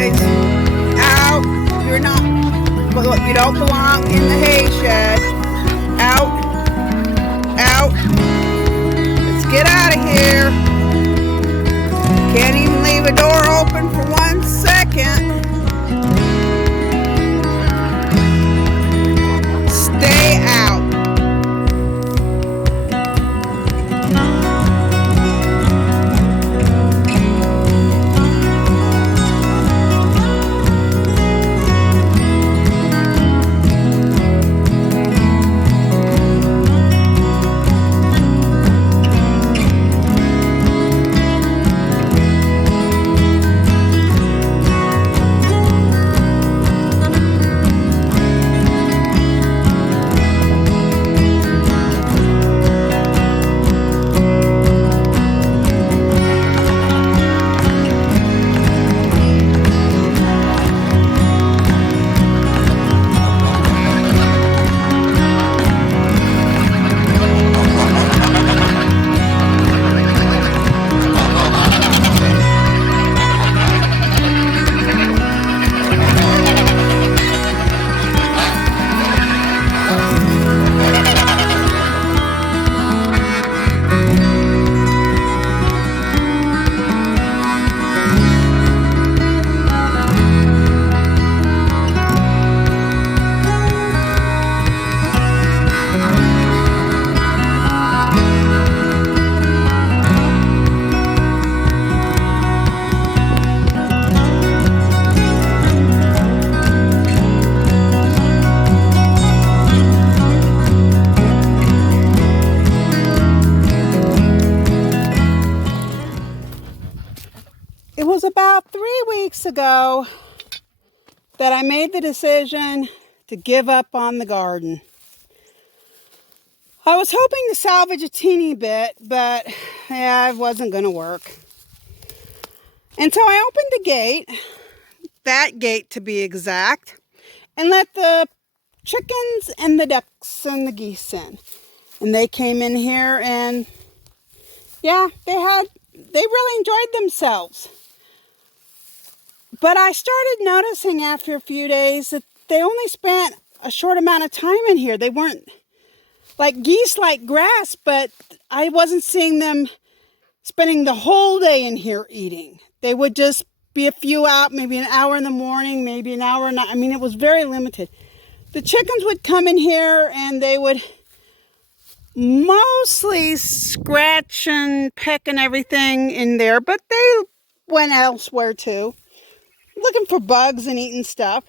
guys. Out. You're not. You don't belong in the hay shed. Out. Out. Let's get out of here. Can't even leave a door open for 1 second. Stay out. It was about 3 weeks ago that I made the decision to give up on the garden. I was hoping to salvage a teeny bit, but yeah, it wasn't going to work. And so I opened the gate, that gate to be exact, and let the chickens and the ducks and the geese in. And they came in here and yeah, they really enjoyed themselves. But I started noticing after a few days that they only spent a short amount of time in here. They weren't like geese like grass, but I wasn't seeing them spending the whole day in here eating. They would just be a few out, maybe an hour in the morning, maybe an hour. I mean, it was very limited. The chickens would come in here and they would mostly scratch and peck and everything in there, but they went elsewhere too, looking for bugs and eating stuff.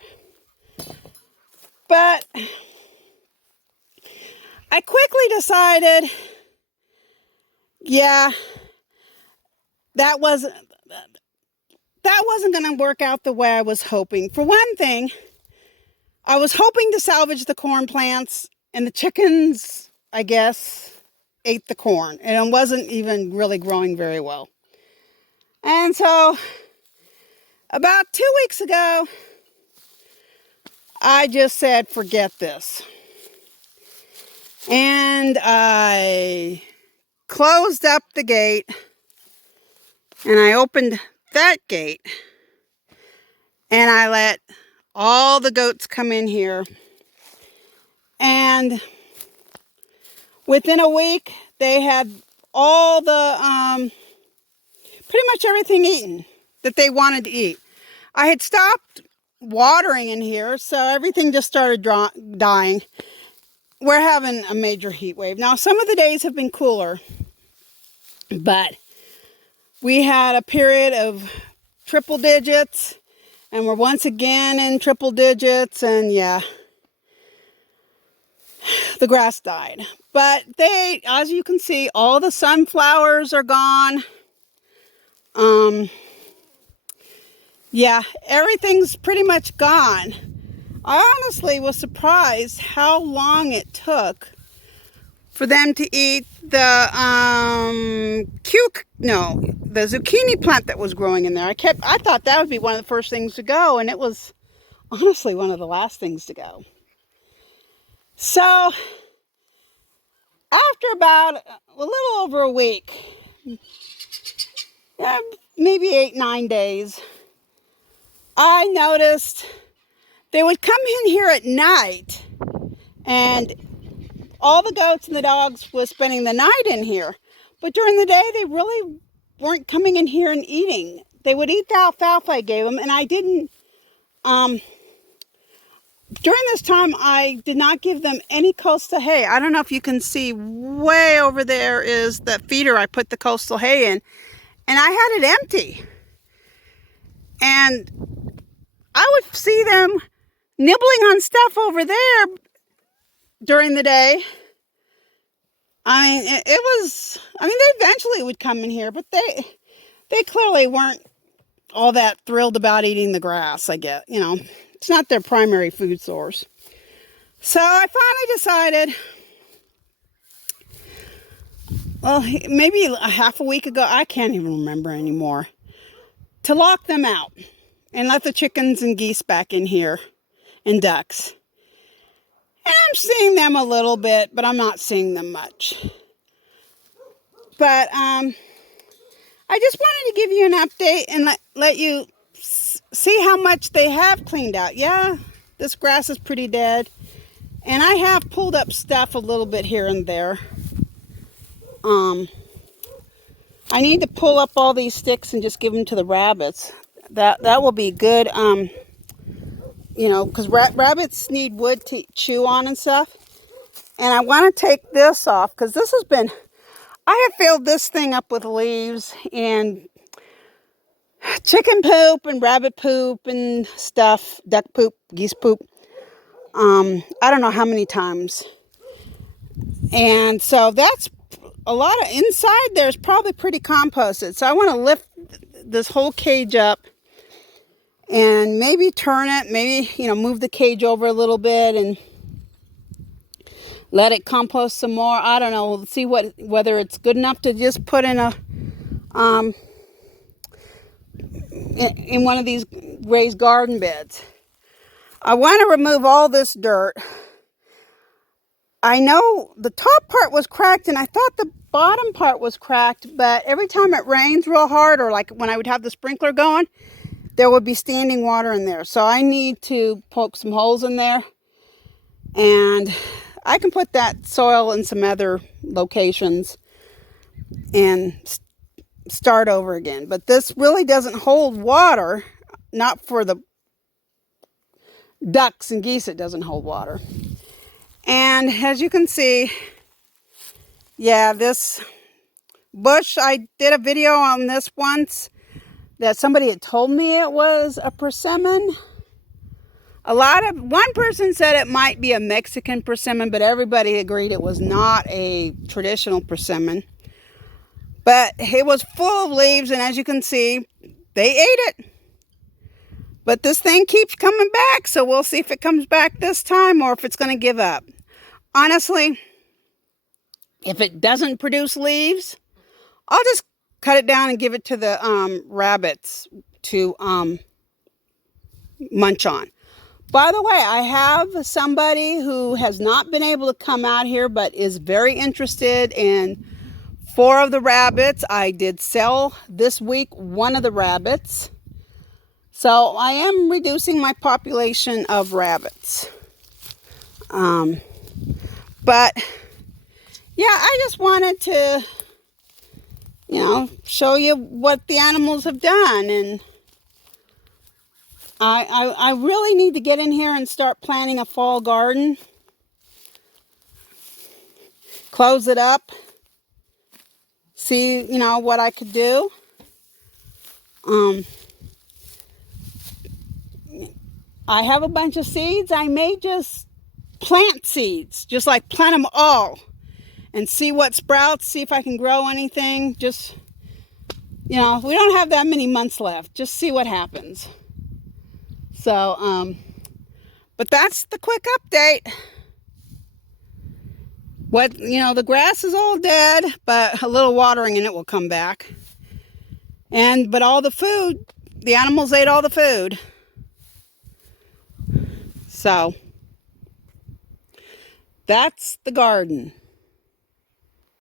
But I quickly decided, yeah, that wasn't going to work out the way I was hoping. For one thing, I was hoping to salvage the corn plants, and the chickens, I guess, ate the corn, and it wasn't even really growing very well. And so about 2 weeks ago, I just said, forget this. And I closed up the gate and I opened that gate and I let all the goats come in here. And within a week, they had all the, pretty much everything eaten that they wanted to eat. I had stopped watering in here, so everything just started dying. We're having a major heat wave. Now, some of the days have been cooler, but we had a period of triple digits, and we're once again in triple digits, and yeah, the grass died. But as you can see, all the sunflowers are gone. Yeah, everything's pretty much gone. I honestly was surprised how long it took for them to eat the the zucchini plant that was growing in there. I thought that would be one of the first things to go, and it was honestly one of the last things to go. So after about a little over a week, maybe 8-9 days, I noticed they would come in here at night, and all the goats and the dogs was spending the night in here. But during the day, they really weren't coming in here and eating. They would eat the alfalfa I gave them, and I didn't, during this time, I did not give them any coastal hay. I don't know if you can see way over there is the feeder I put the coastal hay in, and I had it empty. And I would see them nibbling on stuff over there during the day. I mean, they eventually would come in here, but they clearly weren't all that thrilled about eating the grass, I get. It's not their primary food source. So I finally decided, well, maybe a half a week ago, I can't even remember anymore, to lock them out and let the chickens and geese back in here and ducks. And I'm seeing them a little bit, but I'm not seeing them much. But I just wanted to give you an update and let you see how much they have cleaned out. Yeah, this grass is pretty dead. And I have pulled up stuff a little bit here and there. I need to pull up all these sticks and just give them to the rabbits. That will be good. Because rabbits need wood to chew on and stuff. And I want to take this off because this has been, I have filled this thing up with leaves and chicken poop and rabbit poop and stuff, duck poop, geese poop. I don't know how many times. And so that's a lot of, inside there's probably pretty composted. So I want to lift this whole cage up and maybe turn it, maybe, move the cage over a little bit and let it compost some more. I don't know. We'll see whether it's good enough to just put in in one of these raised garden beds. I want to remove all this dirt. I know the top part was cracked and I thought the bottom part was cracked, but every time it rains real hard, or like when I would have the sprinkler going, there would be standing water in there. So I need to poke some holes in there, and I can put that soil in some other locations and start over again. But this really doesn't hold water, not for the ducks and geese, it doesn't hold water. And as you can see, yeah, this bush, I did a video on this once that somebody had told me it was a persimmon. One person said it might be a Mexican persimmon, but everybody agreed it was not a traditional persimmon. But it was full of leaves, and as you can see, they ate it. But this thing keeps coming back, so we'll see if it comes back this time or if it's going to give up. Honestly, if it doesn't produce leaves, I'll just cut it down and give it to the rabbits to munch on. By the way, I have somebody who has not been able to come out here but is very interested in 4 of the rabbits. I did sell this week one of the rabbits. So I am reducing my population of rabbits. But yeah, I just wanted to, show you what the animals have done. And I really need to get in here and start planting a fall garden. Close it up. See, what I could do. I have a bunch of seeds. I may just plant seeds, just like plant them all and see what sprouts, see if I can grow anything. Just, we don't have that many months left. Just see what happens. So, but that's the quick update. The grass is all dead, but a little watering and it will come back. But all the food, the animals ate all the food. So, that's the garden.